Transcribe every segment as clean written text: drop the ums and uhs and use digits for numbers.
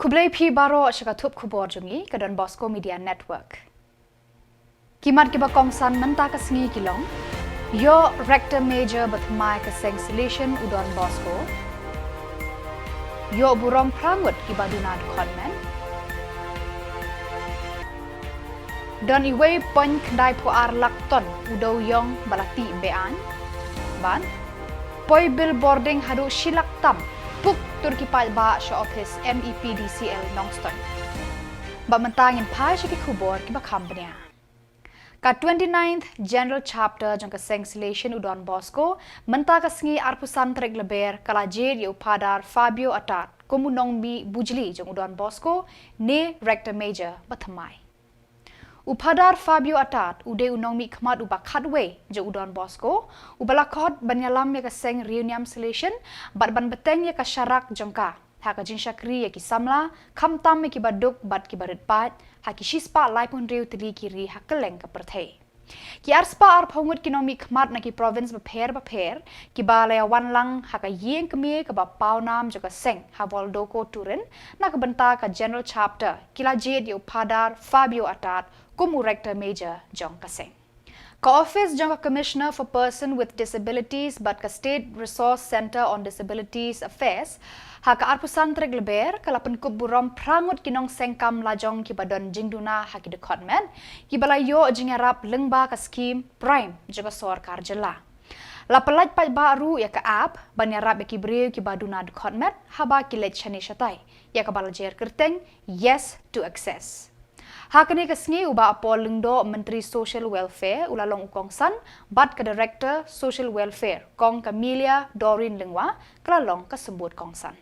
Kublai pi baro shakatup Khuborjylla ke Bosco Media Network. Kimat kiba kongsan menta ka sngi kilong. Yo rector major batmai ka selection udon Bosco. Yo burong prangut kiba dunad konmen. Don iwe pon kdai po ar lakton udaw yong balati bean. Ban. Poi billboarding hadu shilak tam. Puk Turki palba sa office MEPDCL Nongston. Ba mentangin pa siya ki Khubor ki ba company. Ka 29th General Chapter jang ka selection udon Bosco menta ka sngi arpusan trek LBER kala jed yo padar Fabio Atat komunong mi bujli jang udon Bosco ne rector major bathamai. Upadar Fabio Atat ude unong mi khmat uba khatwe je udon Bosco ubalakot banyalam ya ka seng reunion selection bat ban beteng ya ka syarak jongka ha ka jinshakri ya ki Samla khamtam ki baduk bat ki barit pat ha ki shispa lai pun riu tili ki ri ha keleng ka perthei ki arspa ar phongut ki nomi khmat na ki province ba pher ki balaya wanlang ha ka yeng kemi ka ba paunam je ka seng ha voldoko turin na ka benta ka general chapter kila jed yo padar Fabio Atat Kumu rector major jong kaseng. Ka office jong ka commissioner for person with disabilities but ka state resource center on disabilities affairs ha ka arpusan trek LBER kalapan kuburom prangut kinong sengkam lajong ki badon jingduna ha ki department ki balayo jingarap lengba ka scheme prime juga sorkar Jylla. Lapalaj pa baru ya ka app banyarap ya ki breu ki baduna department haba ki lech chani shatai ya ka balajer kerteng yes to access. Hakani kasngi uba apol lingdo Menteri Social Welfare ulalong ukongsan bat ke Director Social Welfare Kong Camelia Dorin Lingwa kelalong kesebut kongsan.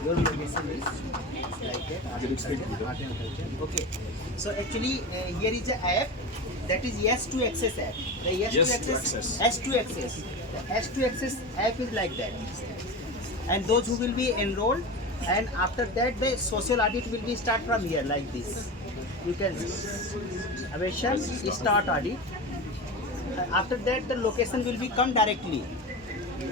Your location is like that. Okay. So actually here is a app that is yes to access app. The yes to access. The S to access app is like that. And those who will be enrolled and after that the social audit will be start from here like this. You can mention start audit. After that the location will be come directly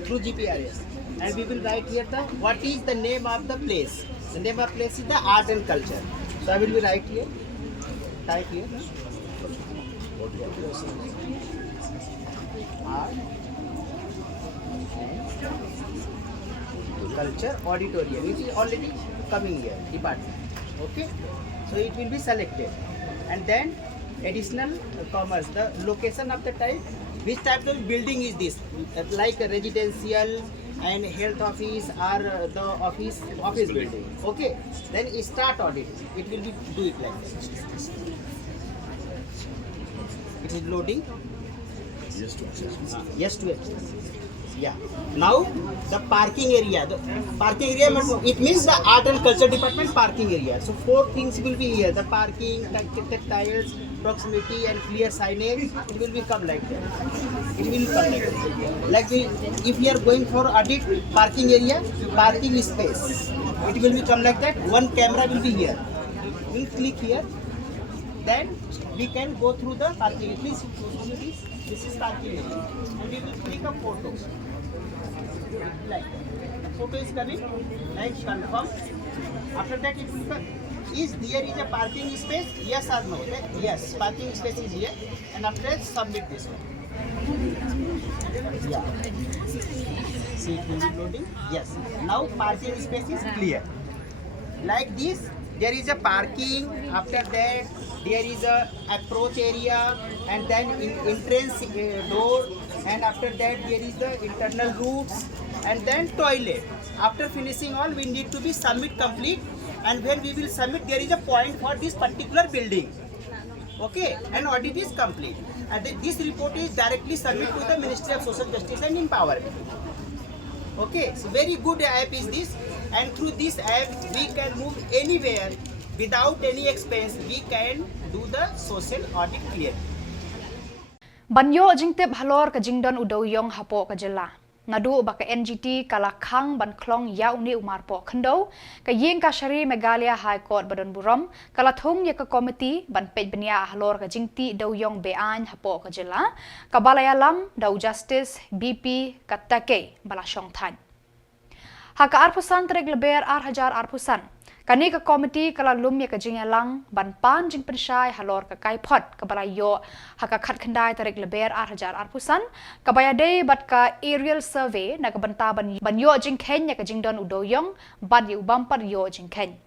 through GPRS. And we will write here the what is the name of the place. The name of place is the art and culture. So I will be write here. Type here. Art and culture auditorium. It is already coming here. Department. Okay. So it will be selected. And then additional commerce. The location of the type. Which type of building is this? Like a residential and health office or the office building. Okay, then start audit. It will be do it like this. It is loading. Yes to access. Yes to access. Yeah. Now the parking area. The parking area it means the art and culture department parking area. So four things will be here: the parking, textiles, proximity, and clear signage. It will become like that. It will come like that. Like if we are going for audit parking area, parking space, it will become like that. One camera will be here. We'll click here. Then we can go through the parking. Please show me this. This is parking area. And we will click a photo. Like that. The photo is coming. Like confirm. After that it will come. Is there is a parking space? Yes or no? Yes, parking space is here. And after that submit this one. Yeah. See it will be loading? Yes. Now parking space is clear. Like this, there is a parking. After that, there is a approach area, and then entrance door, and after that there is the internal routes, and then toilet. After finishing all, we need to be submit complete, and when we will submit, there is a point for this particular building. Okay, and audit is complete, and this report is directly submitted to the Ministry of Social Justice and Empowerment. Okay, so very good app is this, and through this app we can move anywhere without any expense. We can do the social audit clearly. Banyo jingtip halor ka jingdon udaw yong hapo ka Jylla. ngadu baka NGT kala khang ban klong ya uni umar po khendo ka yeng ka shari Meghalaya High Court badon burom kala thung ya ka committee ban pej benia ahlor ka jingti do yong bean hapo ka Jylla ka balaya lam dau justice BP katake bala shong than haka arpusan trek LBER hajar arpusan kani ka committee kala lum ya ka jingalang ban pan jing pensyai halor ka kai pot ka balayo haka khat khandai tarik LBER hajar arpusan ka bayade bat ka aerial survey na ka banta ban yo jing ken ya ka jingdon udoyong bad yu bampar yo jing ken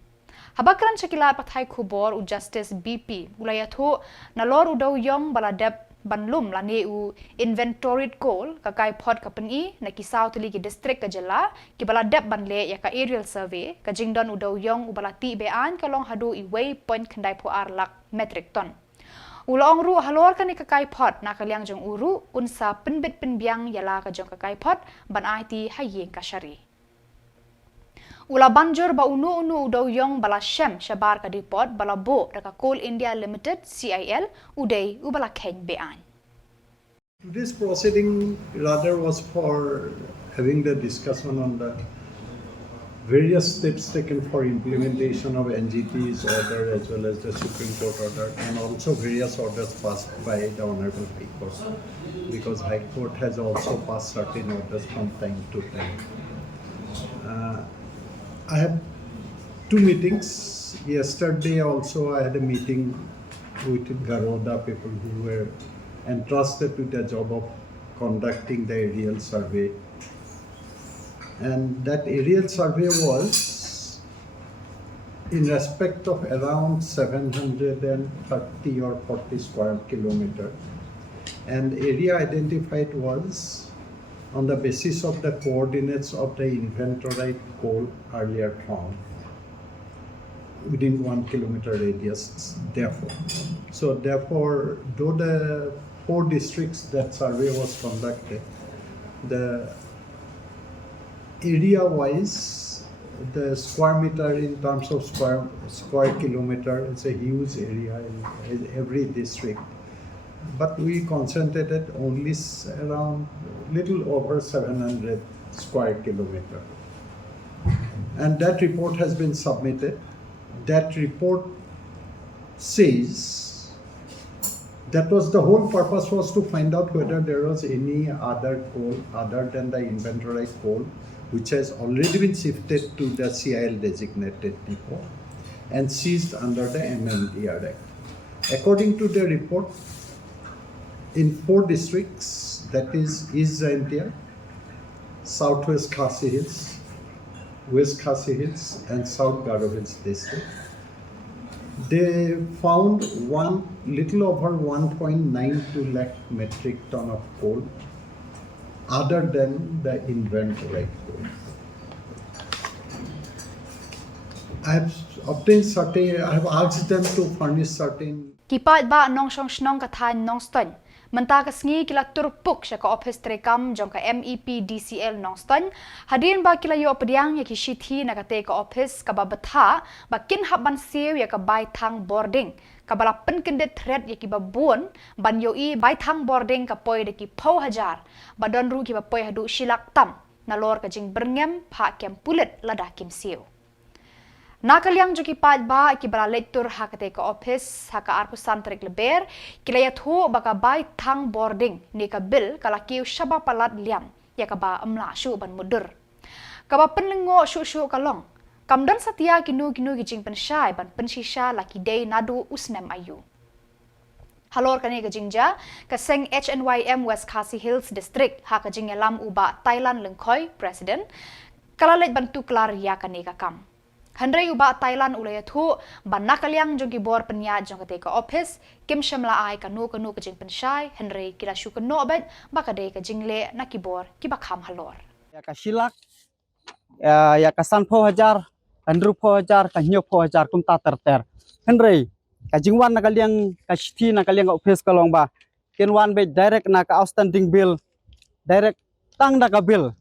habakran shakila pathai Khubor u justice BP ulayathu na lor udoyong baladep banlum la NEHU inventory call ka kai pot company na ki south li ki district ka Jylla ki bala dep banle ya ka aerial survey ka jingdon udaw yong ubala ti bean ka long hadu I waypoint khandai po lak metric ton ulong ru halor ka ni ka kai pot na ka liang jong uru unsa penbit penbiang yala ka jong ka kai pot ban IT hayeng ka shari ula banjur ba unu udaw yong bala shem shabar ka depot bala bo ka Coal India Limited CIL uday ubala ken bean. This proceeding rather was for having the discussion on the various steps taken for implementation of NGT's order as well as the Supreme Court order and also various orders passed by the Honorable High Court because High Court has also passed certain orders from time to time. I had two meetings. Yesterday also I had a meeting with Garoda people who were entrusted with the job of conducting the aerial survey. And that aerial survey was in respect of around 730 or 40 square kilometer. And the area identified was on the basis of the coordinates of the inventoried coal earlier found within 1 kilometer radius, therefore, though the 4 districts that survey was conducted, the area-wise, the square meter in terms of square kilometer is a huge area in every district. But we concentrated only around little over 700 square kilometer. And that report has been submitted. That report says that was the whole purpose was to find out whether there was any other coal other than the inventorized coal which has already been shifted to the CIL designated depot and seized under the MNDR Act. According to the report, in 4 districts, that is East Jaintia, Southwest Khasi Hills, West Khasi Hills and South Garo Hills district, they found little over 1.92 lakh metric ton of coal other than the inventory coal. I have asked them to furnish certain. Kipat ba nong shong shnong kathan nong ston. Menta ka sngi kila turpuk siya ka office trekam jong ka MEP DCL nong ston. Hadin ba kila yo pediang ya ki shithi na ka te ka office ka babatha ba kin haban siw ya ka bai thang boarding. Ka bala penkendet thread ya ki babun ban yo I bai thang boarding ka poi de ki pau hajar. Ba don ru ki ba poi hadu shilak tam na lor ka jing berngem pha kem pulet lada kim siw. Nakaliang juki pad ba ki bala lectur hakate ka office haka arpusan trek LBER kilayat ho baka bai thang boarding ni ka bil kala kiu shaba palat liam ya ka ba amla shu ban mudur ka ba penlengo shu kalong kamdan satia kinu ki jing pensyai ban penshisha laki day nadu usnem ayu halor kani ka jingja ka seng HNYM West Khasi Hills district haka jingelam uba Thailand lengkoi president kala let bantu klar ya kani ka kam Henry uba Thailand ulayathu ban nakaliang jong Khubor penya jong ka office kim Samla ai kanu ka jing pensyai Henry kila shu kano bet baka de ka jingle na Khubor ki bakham halor ya ka silak ya ka sanpho hajar andru pho hajar ka nyok pho hajar kum ta ter Henry ka jingwan nakaliang ka shithi nakaliang office ka long ba kenwan be direct na ka outstanding bill direct tang da ka bill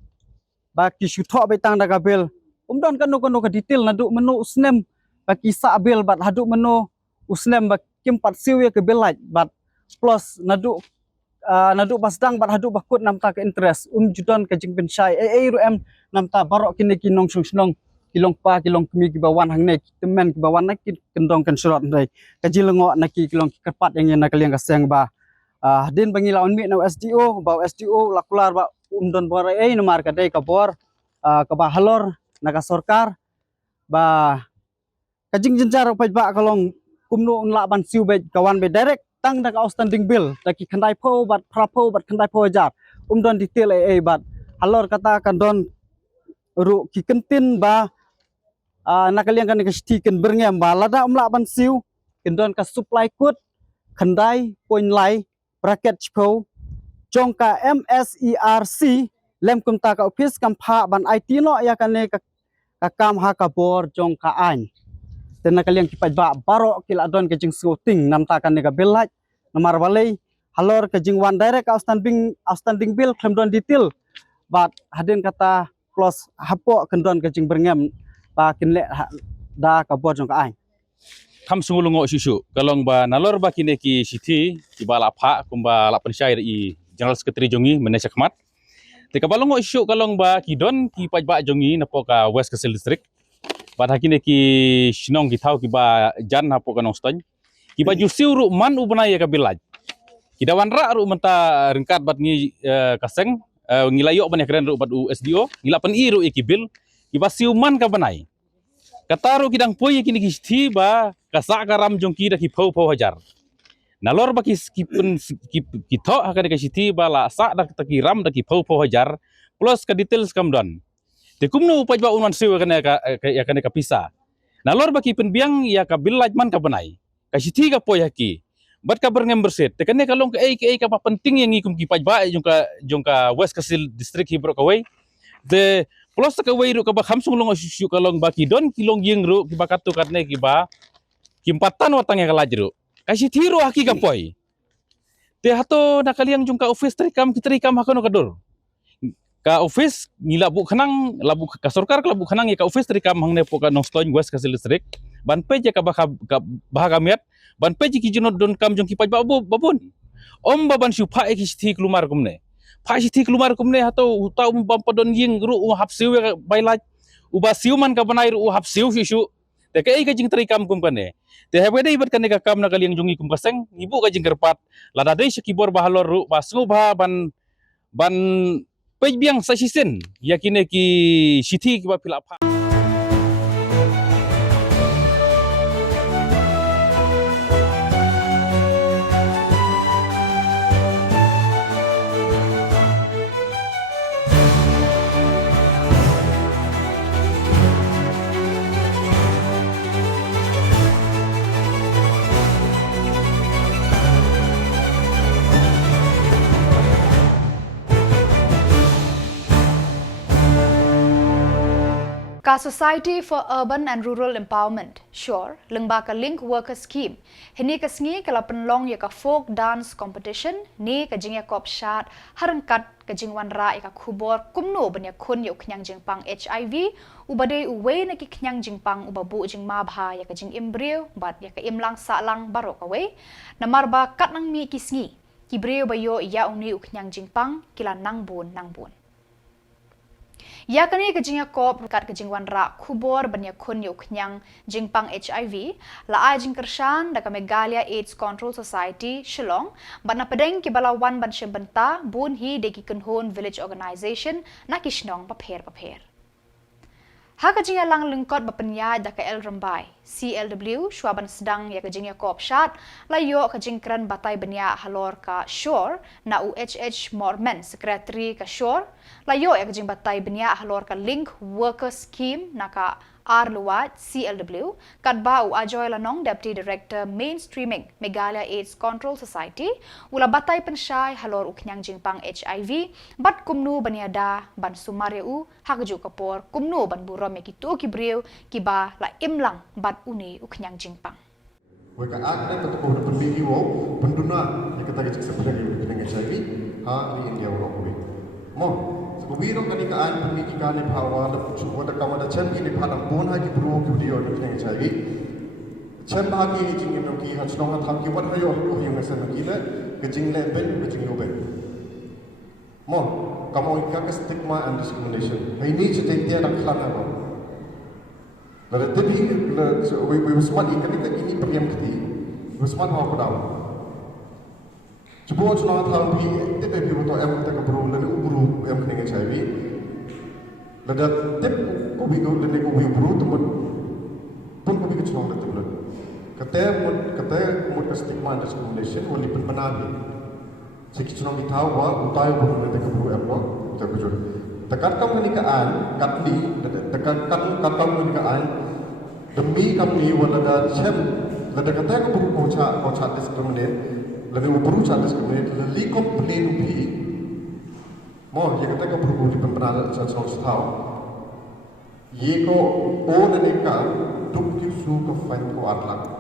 ba ki shu tho be tang da ka bill don kanu ka detail nadu menu usnem ba kisa bil bat hadu menu usnem ba kim pat siw ya ke belaj bat plus nadu naduk basdang bat haduk bakut nam ta ke interest judon ke jing pensai ru em nam ta barok kini kinong sung kilong pa kilong kemi ki bawan hang ne temen ki bawan nak kendong kan surat ndai ka jilengo naki kilong kerpat yang nak kalian kaseng ba din bangila on mi no SDO ba SDO lakular ba don bor nomar ka dei Khubor ka ba halor naka sorkar ba kajing jenjar pai ba kalong kumno unla ban siu be kawan be direct tang dak outstanding bill taki khandai pho bat prapo bat khandai pho jar don detail bat halor kata kan don ru ki kentin ba nakaliang kan ka stiken berngem ba lada umla ban siu kendon ka supply kut khandai poin lai bracket chpo jongka MSERC lem kumta ka office kam pha ban IT no ya kan ne ka kam ha Khubor jongka an dan nakaliang kipat ba baro kila don ke jing shooting nam ta kan ne ka belaj nomor balai halor ke jing one direct outstanding bill klem don detail bat hadin kata plus hapo kendon ke jing berngem ba kinle da Khubor jongka an kam sungulungo susu kalong ba nalor ba kine ki siti ki bala pha kumba la pensai i general secretary jongi menesek mat te kabalongo isu kalong ba ki don ki pajba jongi napoka west kasil district ba hakine ki Shillong ki thau ki ba jan hapo kanong ston ki ba jusiu ru man ubnai ka bilaj ki dawan ra ru menta ringkat bat ngi kaseng ngilayo ban ekren ru bat SDO ngila pen i ru ikibil ki ba siu man ka banai kataru kidang poi kini kisti ba kasak karam jongki dak hipau pau hajar nalor ba ki tho hakane ka siti ba la sa dak takiram dak hipau pau hajar plus ka details kam don te kumno upaj ba unwan siu kane ka pisa nalor ba ki penbiang ya ka bilaj man ka banai ka siti ka poi haki bat ka berngem berset te kane kalong ka ka pa penting yang ikum ki paj ba jongka west kasil district hibro ka wei de plus ka wei ru ka ba khamsung long susu kalong ba ki don kilong yeng ru ki ba katu katne ki ba kimpatan watang ya kalajru kasi tiru haki ka poi te hato nakaliang jungka office trikam hakono kadur ka office ngila bu khanang labu ka sarkar labu khanang ya ka office trikam hangne poka noston west kasil district ban peje ka bahagamiat ban peje ki junod don kam jongki paj babun om baban shu pha ek sti klumar kumne pha sti klumar kumne hato uta bam podon yeng ru hapsiu ya bailaj uba siuman ka banai ru hapsiu sisu te ka jing trikam kum kane te hebede ibat kane ka kam nakaliang jongi kum kaseng ibu ka jing kerpat lada dei Khubor bahalor ru basu ba ban pejbiang sasisen yakine ki sithi ki ba pilap Ka Society for Urban and Rural Empowerment, SURE, lengba ka link worker scheme. Hini ka sngi kala penlong ya ka folk dance competition, ni ka jingya kop shat, harangkat ka jingwan ra ya ka Khubor, kumno banya kun ya uknyang jingpang HIV, ubade uwe na ki knyang jingpang ubabu jing mabha ya ka jing imbriu, bat ya ka imlang sa lang barok away, namarba kat nang mi ki sngi, kibriu bayo ya uni uknyang jingpang, kila nangbun. Ya kani kejingya kop kat kejingwan ra Khubor banya kun yuk nyang jingpang HIV la ajing kershan da ka Meghalaya AIDS Control Society Shillong bana pedeng ki balawan ban shembenta bun hi de ki kunhon village organization na kishnong papher ha kejingya lang lengkot bapenya da ka El Rambai CLW shwaban sedang ya kejingya kop shat la yo kejingkran batai benya halor ka SURE na UHH Mormen secretary ka SURE layo ya kejing batai benya halor ka link worker scheme naka Luwat CLW kadba u ajoy lanong deputy director mainstreaming Meghalaya AIDS Control Society ula batai pensyai halor uknyang jingpang HIV bat kumnu baniada ban sumareu hakju kapor kumnu ban burom kitu kibriu kiba la imlang bat uni uknyang jingpang Weka ada betul betul video penduna yang kita kecik sebenarnya dengan HIV ha di India orang kuwi. Mo Kubiro kanikaan pemikiran power the suatu kawan chen ini palang pun haji bro video dengan HIV. Cem bahagi jing yang ki hat Shillong hat ham ki wat hayo ko yang nasa ki le ke jing le ben ke jing yo ben. Mo kamu ka stigma and discrimination. Hai ni cete dia nak khana ba. La tebi we was smart ikan ini priam kiti. We smart ha ko daw. Cuba Shillong hat ham ki tebi bi to em ta ka bro le ubru em kene chai bi. La da tep ko bi go le ko bi ubru tu pun ko bi ke Shillong le tu le. Kata mut stigma and discrimination wali penbenabi. Sikit Shillong kita wa utai pun nanti keburu apa tak kujur. Tekat kamu nikaan katli tekat kamu nikaan demi kami wala da cem lada kata keburu kocha discriminate lada keburu cha discriminate lali complain ubi. Mo ye kata keburu di penbenabi Shillong tahu. Ye ko o naneka duk su ko find ko atlak.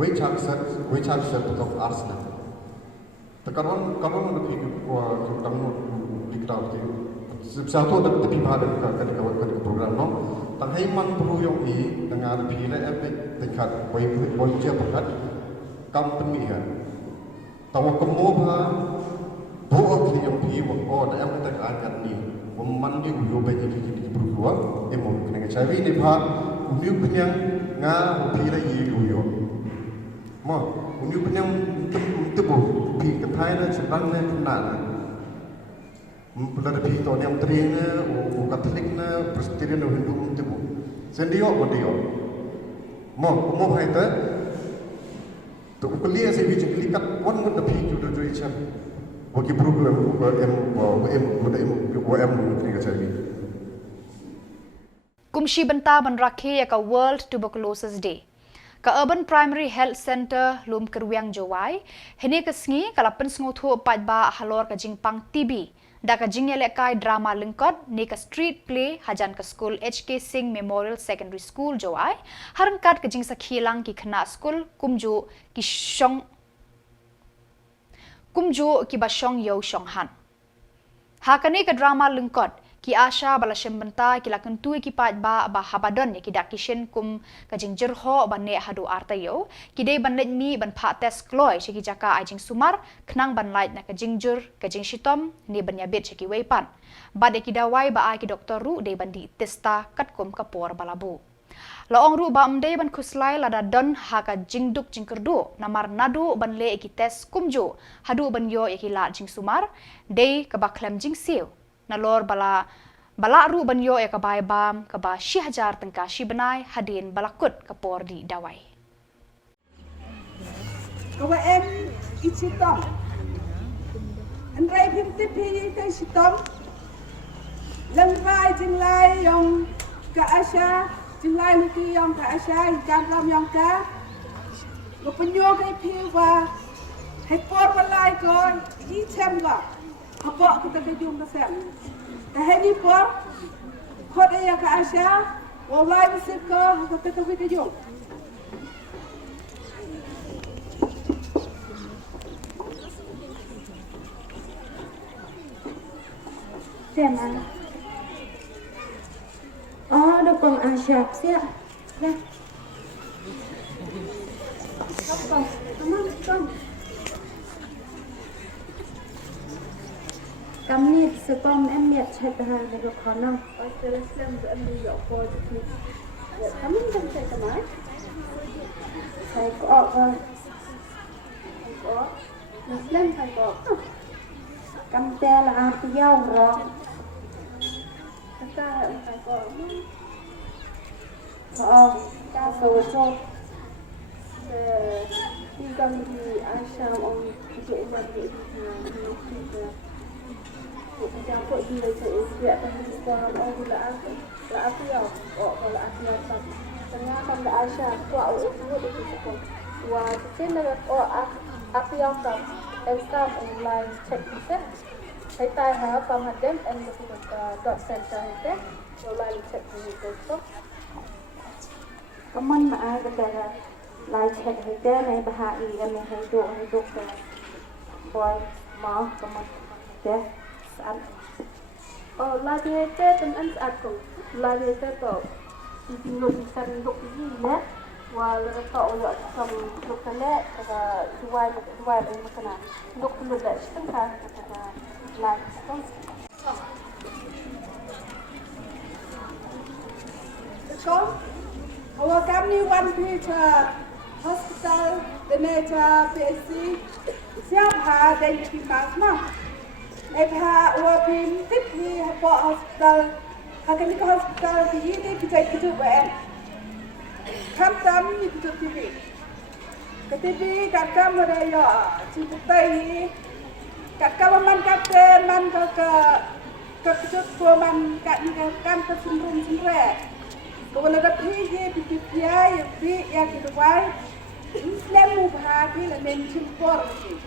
Which accept of Arsenal. The karon na pig ko kamu diktaw ki. Satu ada tepi pada kan program no. Tang hai man perlu yang i dengan pi le epic tingkat boy je berkat company kan. Tahu kamu ba bo ki yang pi wo na em tak akan ni. Man di uyo ba ki berkuah emo kena cari ni ba uyu penyang nga pi le i uyo. Mo, uni penyang tebu pi ketai na sebang na nak. Mpula pi to yang trina o Katolik na Presbyterian o Hindu tebu. Sendio o dio. Mo hai ta. To kuliah se bi klikat wan ngut pi tu do icham. O ki program em ni ka cari. Kumshi benta ban rakhe ka World Tuberculosis Day. Ka Urban Primary Health Center lum kerwiang jawai hene ka sngi kala pensngo thu pat ba halor ka jingpang TB da ka jingyale kai drama lingkot ne ka street play hajan ka school HK Singh Memorial Secondary School jawai harangkat ka jing sa khilang ki khana school kumju ki ba shong yo shong han ha kane ka drama lingkot ki asha bala shembenta ki lakan tu ki pat ba habadon ki dakishen kum ka jing jerho ban ne hadu artayo ki dei ban let mi ban pha test kloi ki jaka ajing sumar knang ban light na ka jing jur ka jing shitom ni ban yabet ki weipan bad ki dawai ba ki doktor ru dei ban di testa kat kum ka por balabu laong ru ba mdei ban khuslai lada don ha ka jing duk jing kerdu namar nadu ban le ki test kumjo hadu ban yo ki la jing sumar dei ka ba klem jing siu nalor bala ru banyo ya kabai bam kaba 1000 tengka shi benai hadin balakut kapor di dawai kawa em ichitom andrai phimti phi kai sitom langrai jinglai yong ka asha jinglai luki yong ka asha ikan ram yong ka lo penyo kai phi wa hai por balai ko i chem ga apa kita kejung kesem. Tahani por, kod ayah ke Asia, walai besar ke, kita kejung. Siapa? Oh, dukung Asia, siap. Ya. Apa? Come. Kami sebab emir cakap dengan kanan. Pasal Islam tu ambil yang positif. Kami dah cakap mai. Saya kau Islam saya kau. Kami telah ambil orang. Kita saya kau. Kita sosok. Jika di Asia orang itu ibadat itu. Campur dia siap dan sekolah gula aku ya kalau aku dapat tengah kan dah Asia kuat itu di situ wah sini dah aku yang tak exam online check set saya tahu pamadem and the dot center itu online check itu so kaman mah ada live check itu nih bahaya ini hidup boy mau kaman deh lagi itu dengan aku lagi itu kau itu nulisan untuk ini Wala na tao ulo at sa lukale, saka duway ay makana. Lukalo da, sitang ka, saka life. So, our company one page hospital, the nature PSC, siap ha dan di mana. Naikha wapin tipni hapo hospital, hakani ka hospital di ini kita wen. Kamtam ni kita TV. KTV kakam ada ya, ciputai. Kakam man kakte man kakut man kak ni kakam kesundrum sumre. Kalau ada pergi yang di yang kedua, Islam mubahagi lah mencimpor ni.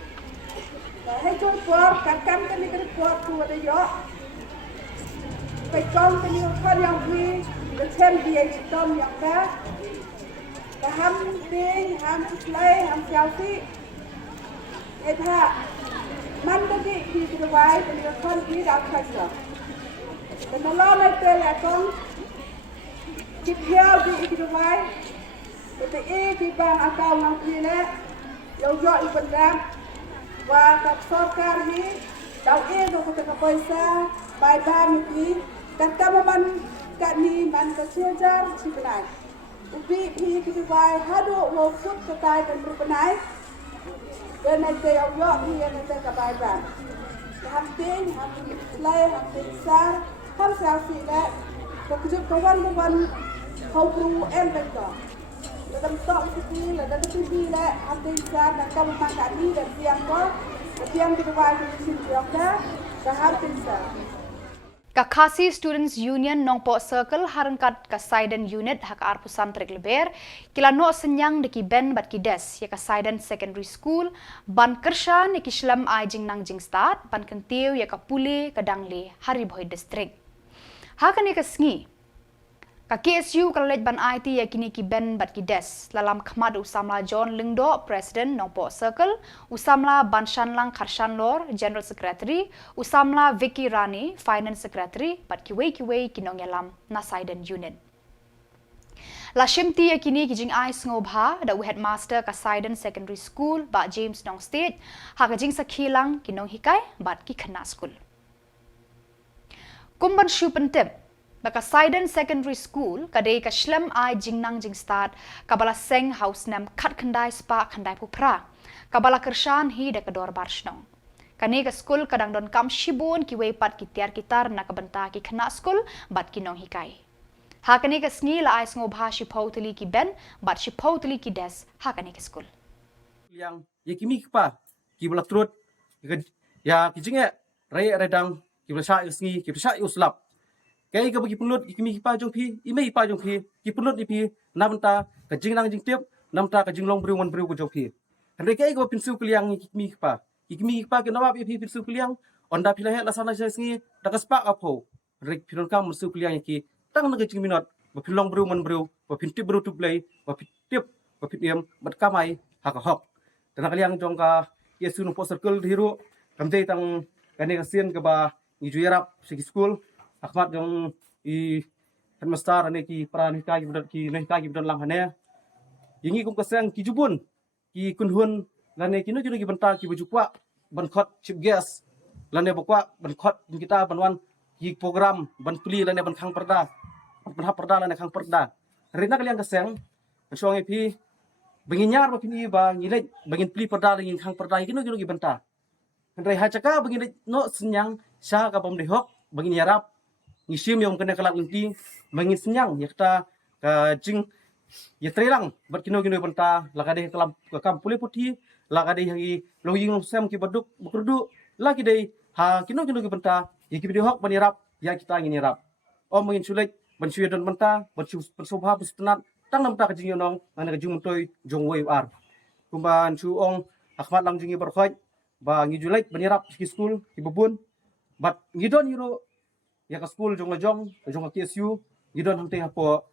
Hai cimpor, kakam kami kena buat tu ada yo. Pekong kami orang yang di, macam dia hitam yang dah. Ham ting, ham selai, ham selfie. Eta, mana di kedua kami orang di dalam kerja. Dan malam itu lekong. Kita di kedua, kita di bank akal yang kini, yang jauh iban ram, wah sorkar ni, jauh itu kita paisa, bayar ni, kata man kani man kesejar cipenai, ubi di kedua hadu wafud ketai dan berpenai, dan nanti yang jauh ni yang nanti kebayar, hampir selai, hampir besar, hampir selfie dah, kekejut kawan kau perlu mereka. Dalam stok sini, dalam TV lah, hampir besar dan kamu makan ni dan siang kedua di sini dah hampir besar. Khasi Students Union Nongpo Circle harangkat Kasaiden Unit hak arpusan trek LBER kila no senyang deki ben bat kides ya Kasaiden Secondary School ban kershan ki Shillong jing nang jing start ban kentiu ya kapuli kadangli Haribhoi District. Hakan ya kesngi KSU College ban IT ya kini ki ben bat kides lalam khmad Samla John Lingdo President Nongpo Circle Samla ban Shanlang Kharshanlor General Secretary Samla Vicky Rani Finance Secretary bat kiwei kinong yalam Nasaiden Unit La shimti ya kini ki jing ai ngobha da headmaster Kasaiden Secondary School ba James Nong State ha ka jing sakhilang kinong hikai bat ki khana school kumban shupentep Kasaiden Secondary School kadai ka Shillong jingnang jing start kabala seng house nam khat khandai spa khandai pupra kabala kershan hi da kador barshnong kani ka school kadang don kam shibun ki weipat ki tiar kitar na kabanta ki khana school bat kinong hikai ha kani ka sngi la ais ngo bha shi phautli ki ben bat shi phautli ki des ha kani ka school yang ya kimi pa ki bala trut ya ki jinge rai redang ki bala sha sngi ki sha uslap Kaya ka bagi penlut kimi pa jong pi imei pa jong pi ki penlut ni pi namta ka jingnang jing tiap namta ka jinglong briu man briu ko jong pi hande kaya ka pinsu kliang ni kimi pa ke nawa pi pinsu kliang onda pila he la sana sngi da ka spa apo rek pinon kam pinsu kliang ki tang na ka jing minot ba pilong briu man briu ba pintip briu tu play ba pitip ba pitiam bat kamai ha ka hok dan kaliang jong ka yesu no circle hiru kamte tang kane ka sien ka ba ni juyarap sigi school Ahmad yang headmaster ane ki pranika ki nehka ki lang hane yingi kum kasang ki jubun ki kunhun lane ki no ki banta ki bujukwa ban khot chip gas lane bokwa ban khot kita banwan ki program ban pli lane ban khang perda ban hap perda lane khang perda rena kalian kasang song epi bangin nyar ba pini ba ngilej bangin pli perda lane khang perda ki no ki banta Andai hacaka bangin no senyang sha ka bom dehok bangin yarap ngisim yang kena kelak inti bangin senyang yakta ka jing ya trelang berkino benta lakade kelam kam puli putih lakade hangi loying sem ki baduk berdu laki dei ha kino benta ya ki hok banirap ya kita ingin yarap om mengin sulit bensuya don benta bersobha berstenat tang namta ka jing yonong ana ka jing mutoi jong wei ar kumban chu ong Ahmad lang jingi berkhoi ba ngi julai banirap ki school ki bubun bat ngidon yuro ya ka school jong ka KSU gidon hang teh apo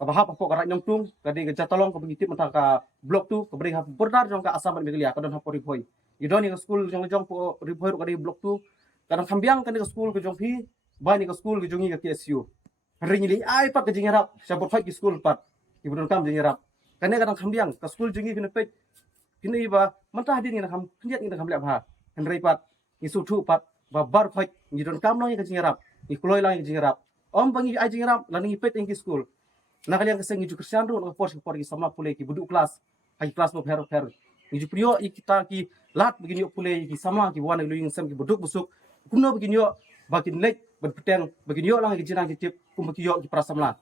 kabahap apo karak nyong tung kadi ka jatalong ka bingitip mata ka blok tu ka beri hap bordar jong ka asam Meghalaya kadon hapo ribhoi gidon ka school jong po ribhoi kadi blok tu kadang kambiang kadi ka school ka jong pi ba ni ka school ka jongi ka KSU ring li ai pat ka jingarap sa bot ki school pat ki budon kam jing rap kane kadang kambiang ka school jingi kena pek kini ba mentah din ngina kam kenjat ngina kam lek ba henrei pat ni su thu pat ba bar phai ni don kam no ni ka jing rap ni kloi lang jing rap om bangi ai jing rap lan ni pet ing school na kalian keseng ni Kristian ro na por ki Samla pule ki buduk kelas hai kelas no fer ni ju prio kita ki lat begini pule ki Samla ki wan lu sem ki buduk busuk kuno begini bakin lek berpeteng begini lang ki jinang ki tip kum ki ki pra Samla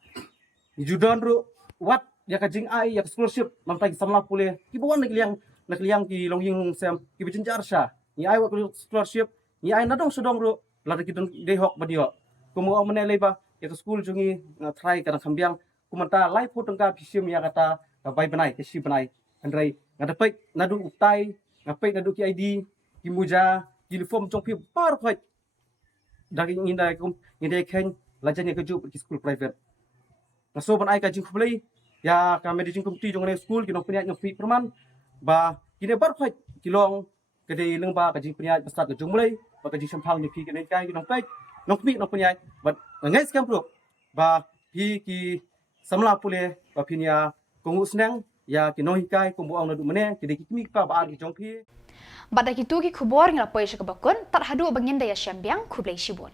ni ju don ro wat ya ka jing ai ya scholarship mam ta ki Samla pule ki bawan nak liang ki longying sem ki bijenjar sha ni ai wa scholarship ni ai nadong sodong ro la ki don dehok badio kumo amne leba ya school jungi try kadang kambiang kumanta lai putong ka pisim ya kata bai banai kesi banai andrai ngadapai nadu utai ngapai nadu ki ID ki muja uniform chong pi par phai daging indai khen lajanya keju ki school private ngaso banai ka jing khublei ya ka managing committee jong ne school ki no punya nyofi perman ba kine bar phai kilong kedai leng ba ka jing punya besar ke jong mulai ba ka jing sampang ni pi ki nei kai ki no pai no pi no punya ba ngai scam pro ba pi ki Samla pule papinia kongu senang ya kinohikai kumbu ang nadu mene kide kimi pa ba ki jongpi Badak itu ki Khubor ngila poy sa kabakon tarhadu bangin daya syambiang Khublei Shibon.